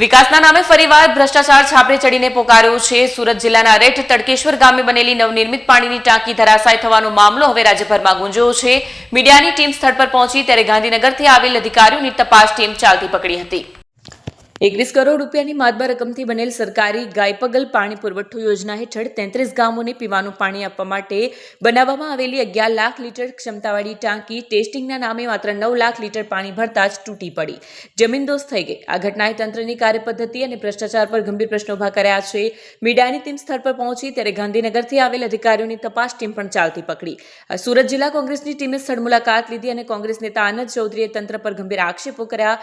વિકાસના નામે ફરીવાર ભ્રષ્ટાચાર છાપરે ચડીને પોકાર્યો છે। સુરત જિલ્લાના રેઠ તડકેશ્વર ગામે બનેલી નવનિર્મિત પાણીની ટાંકી ધરાશાય થવાનો મામલો હવે રાજ્યભરમાં ગુંજ્યો છે। મીડિયાની ટીમ સ્થળ પર પહોંચી ત્યારે ગાંધીનગરથી આવેલ અધિકારીઓની તપાસ ટીમ ચાલતી પકડી હતી। 21 કરોડ રૂપિયાની માતબર રકમથી બનેલ સરકારી ગાયપગલ પાણી પુરવઠો યોજના હેઠળ 33 ગામોને પીવાનું પાણી આપવા માટે બનાવવામાં આવેલી 11 લાખ લીટર ક્ષમતાવાળી ટાંકી ટેસ્ટિંગના નામે માત્ર 9 લાખ લીટર પાણી ભરતા જ તૂટી પડી, જમીનદોસ્ત થઈ ગઈ। આ ઘટનાએ તંત્રની કાર્યપદ્ધતિ અને ભ્રષ્ટાચાર પર ગંભીર પ્રશ્નો ઊભા કર્યા છે। મીડિયાની ટીમ સ્થળ પર પહોંચી ત્યારે ગાંધીનગરથી આવેલ અધિકારીઓની તપાસ ટીમ પણ ચાલતી પકડી। સુરત જિલ્લા કોંગ્રેસની ટીમે સ્થળ મુલાકાત લીધી અને કોંગ્રેસ નેતા આનંદ ચૌધરીએ તંત્ર પર ગંભીર આક્ષેપો કર્યા।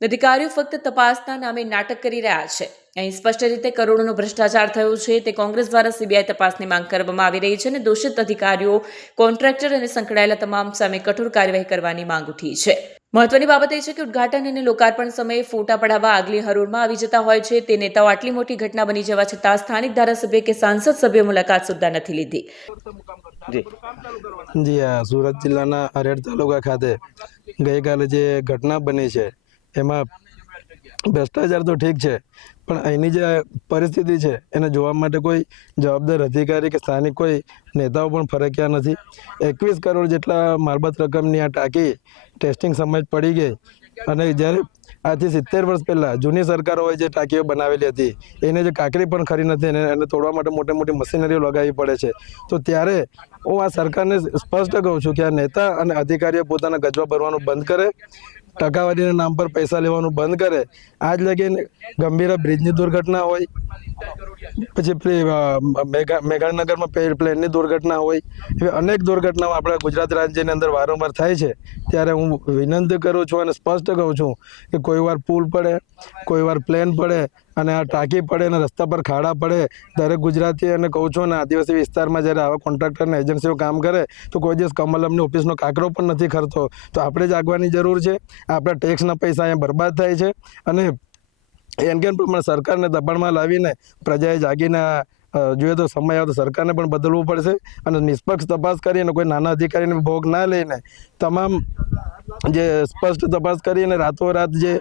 અધિકારીઓ ફક્ત તપાસના નામે નાટક કરી રહ્યા છે। અહીં સ્પષ્ટ રીતે કરોડોનો ભ્રષ્ટાચાર થયો છે તે કોંગ્રેસ દ્વારા સીબીઆઈ તપાસની માંગ કરવામાં આવી રહી છે અને દોષિત અધિકારીઓ, કોન્ટ્રાક્ટર અને સંકળાયેલા તમામ સામે કઠોર કાર્યવાહી કરવાની માંગ ઉઠી છે। મહત્વની બાબત એ છે કે ઉદ્ઘાટન અને લોકાર્પણ સમયે ફોટા પડાવવા આગલી હરોળમાં આવી જતા હોય છે તે નેતાઓ આટલી મોટી ઘટના બની જવા છતાં સ્થાનિક ધારાસભ્ય કે સાંસદ સભ્યો મુલાકાત સુદ્ધા નથી લીધી। જી હા, સુરત જિલ્લાના અરેડ તાલુકા ખાતે ગઈકાલે જે ઘટના બની છે એમાં ભ્રષ્ટાચાર તો ઠીક છે, પણ અહીંની જે પરિસ્થિતિ છે એને જોવા માટે કોઈ જવાબદાર અધિકારી કે સ્થાનિક કોઈ નેતાઓ પણ ફરક્યા નથી। 21 કરોડ જેટલા મારબત રકમની આ ટાંકી ટેસ્ટિંગ સમય પડી ગઈ અને જ્યારે આજથી 70 વર્ષ પહેલાં જૂની સરકારોએ જે ટાંકીઓ બનાવેલી હતી એને જે કાંકરી પણ ખરી નથી એને તોડવા માટે મોટી મોટી મશીનરીઓ લગાવવી પડે છે। તો ત્યારે હું આ સરકારને સ્પષ્ટ કહું છું કે આ નેતા અને અધિકારીઓ પોતાના ગજવા ભરવાનું બંધ કરે, ટકાવારીના નામ પર પૈસા લેવાનું બંધ કરે। આજ લગીને ગંભીર બ્રિજની દુર્ઘટના હોય, પછી પેલી મેઘાણીનગરમાં પ્લેનની દુર્ઘટના હોય, એવી અનેક દુર્ઘટનાઓ આપણા ગુજરાત રાજ્યની અંદર વારંવાર થાય છે। ત્યારે હું વિનંતી કરું છું અને સ્પષ્ટ કહું છું કે કોઈ વાર પુલ પડે, કોઈ વાર પ્લેન પડે અને આ ટાંકી પડે અને રસ્તા પર ખાડા પડે, દરેક ગુજરાતી અને કહું છું ને આદિવાસી વિસ્તારમાં જ્યારે આવા કોન્ટ્રાક્ટર અને એજન્સીઓ કામ કરે તો કોઈ દિવસ કમલમની ઓફિસનો કાંકરો પણ નથી ખરતો। તો આપણે જાગવાની જરૂર છે। આપણા ટેક્સના પૈસા અહીંયા બરબાદ થાય છે અને એનકેન પ્રમાણે સરકારને દબાણમાં લાવીને પ્રજાએ જાગીને જોઈએ તો સમય આવે તો સરકારને પણ બદલવું પડશે અને નિષ્પક્ષ તપાસ કરીને કોઈ નાના અધિકારીને ભોગ ના લઈને તમામ જે સ્પષ્ટ તપાસ કરીને રાતોરાત જે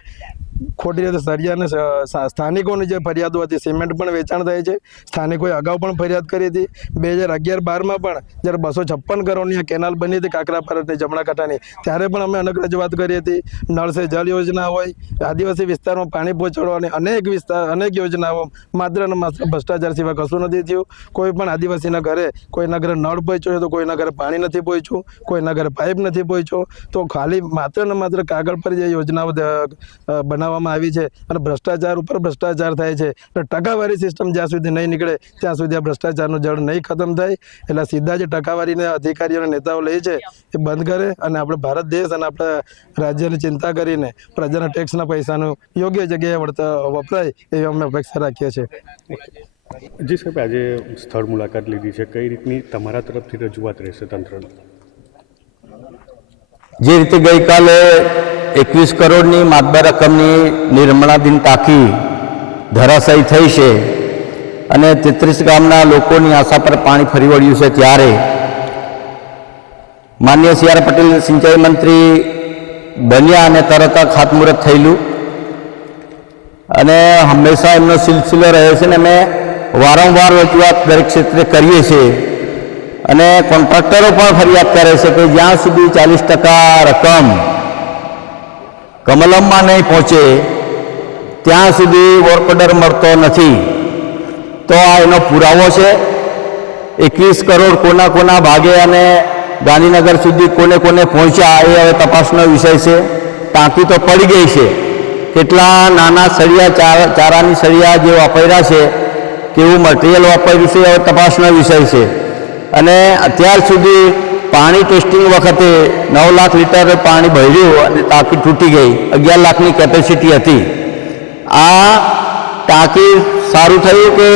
ખોટી રીતે સરિયાને સ્થાનિકોની જે ફરિયાદો હતી, સિમેન્ટ પણ વેચાણ થાય છે, સ્થાનિકોએ અગાઉ પણ ફરિયાદ કરી હતી। 2011-12માં પણ જ્યારે 256 કરોડની આ કેનાલ બની હતી કાકરાપારની જમણા કાંઠાની, ત્યારે પણ અમે અનેક રજૂઆત કરી હતી। નળ સે જલ યોજના હોય, આદિવાસી વિસ્તારમાં પાણી પહોંચાડવાની અનેક યોજનાઓ, માત્ર ને માત્ર ભ્રષ્ટાચાર સિવાય કશું નથી થયું। કોઈ પણ આદિવાસીના ઘરે કોઈના ઘરે નળ પહોંચ્યો તો કોઈના ઘરે પાણી નથી પહોંચ્યું, કોઈના ઘરે પાઇપ નથી પહોંચ્યો। તો ખાલી માત્ર ને માત્ર કાગળ પર જે યોજનાઓ બનાવવામાં આવી છે અને ભ્રષ્ટાચાર ઉપર ભ્રષ્ટાચાર થાય છે। એટલે ટકાવારી સિસ્ટમ જ્યાં સુધી નહીં નીકળે ત્યાં સુધી આ ભ્રષ્ટાચારનું જળ નહીં ખતમ થાય। એટલે સીધા જે ટકાવારીને અધિકારીઓ અને નેતાઓ લે છે એ બંધ કરે અને આપણે ભારત દેશ અને આપણા રાજ્યની ચિંતા કરીને પ્રજાના ટેક્સના પૈસાનું યોગ્ય જગ્યાએ વપરાય એવી અમે અપેક્ષા રાખીએ છીએ। જી સાહેબ, આજે સ્થળ મુલાકાત લીધી છે, કઈ રીતની તમારા તરફથી રજૂઆત રહેશે તંત્રને? જે રીતે ગઈકાલે 21 કરોડની માતબર રકમની નિર્મળાધીન ટાંકી ધરાશાયી થઈ છે અને 33 ગામના લોકોની આશા પર પાણી ફરી વળ્યું છે, ત્યારે માનનીય સી આર પટેલ સિંચાઈ મંત્રી બન્યા અને તરત ખાતમુહૂર્ત થયેલું અને હંમેશા એમનો સિલસિલો રહે છે ને અમે વારંવાર રજૂઆત દરેક ક્ષેત્રે કરીએ છીએ અને કોન્ટ્રાક્ટરો પણ ફરિયાદ કરે છે કે જ્યાં સુધી 40% રકમ કમલમમાં નહીં પહોંચે ત્યાં સુધી વર્ક ઓર્ડર મળતો નથી। તો આ એનો પુરાવો છે। 21 કરોડ કોના ભાગે અને ગાંધીનગર સુધી કોને પહોંચ્યા એ હવે તપાસનો વિષય છે। ટાંકી તો પડી ગઈ છે, કેટલા નાના સળિયા ચારાની સળિયા જે વાપર્યા છે, કેવું મટીરિયલ વાપર્યું છે, હવે તપાસનો વિષય છે। અને અત્યાર સુધી પાણી ટેસ્ટિંગ વખતે 9 લાખ લીટર પાણી ભર્યું અને ટાંકી તૂટી ગઈ। 11 લાખની કેપેસિટી હતી। આ ટાંકી સારું થયું કે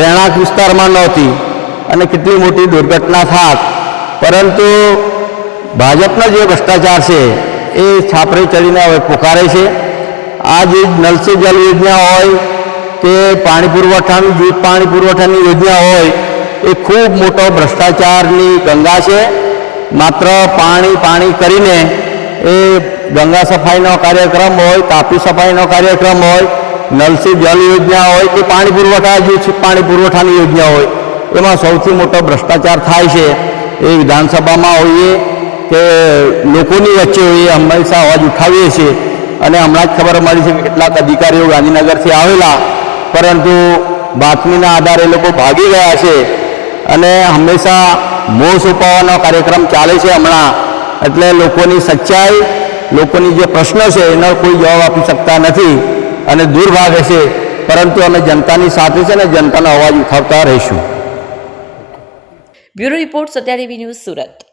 રહેણાંક વિસ્તારમાં નહોતી અને કેટલી મોટી દુર્ઘટના થાત, પરંતુ ભાજપનો જે ભ્રષ્ટાચાર છે એ છાપરે ચડીને હવે પોકારે છે। આ જે નલ સે જલ યોજના હોય કે પાણી પુરવઠાની યોજના હોય, એ ખૂબ મોટો ભ્રષ્ટાચારની ગંગા છે। માત્ર પાણી કરીને એ ગંગા સફાઈનો કાર્યક્રમ હોય, તાપી સફાઈનો કાર્યક્રમ હોય, નલ સે જલ યોજના હોય કે પાણી પુરવઠાની યોજના હોય, એમાં સૌથી મોટો ભ્રષ્ટાચાર થાય છે એ વિધાનસભામાં હોઈએ કે લોકોની વચ્ચે હોઈએ હંમેશા અવાજ ઉઠાવીએ છીએ. અને હમણાં જ ખબર મળી છે કે કેટલાક અધિકારીઓ ગાંધીનગરથી આવેલા, પરંતુ બાતમીના આધારે એ લોકો ભાગી ગયા છે અને હંમેશા મોં છુપાવવાનો કાર્યક્રમ ચાલે છે હમણાં. એટલે લોકોની સચ્ચાઈ, લોકોની જે પ્રશ્નો છે એનો કોઈ જવાબ આપી શકતા નથી અને દૂર ભાગે છે. પરંતુ અમે જનતાની સાથે છે ને જનતાનો અવાજ ઉઠાવતા રહીશું. Bureau report, Satya TV news, Surat.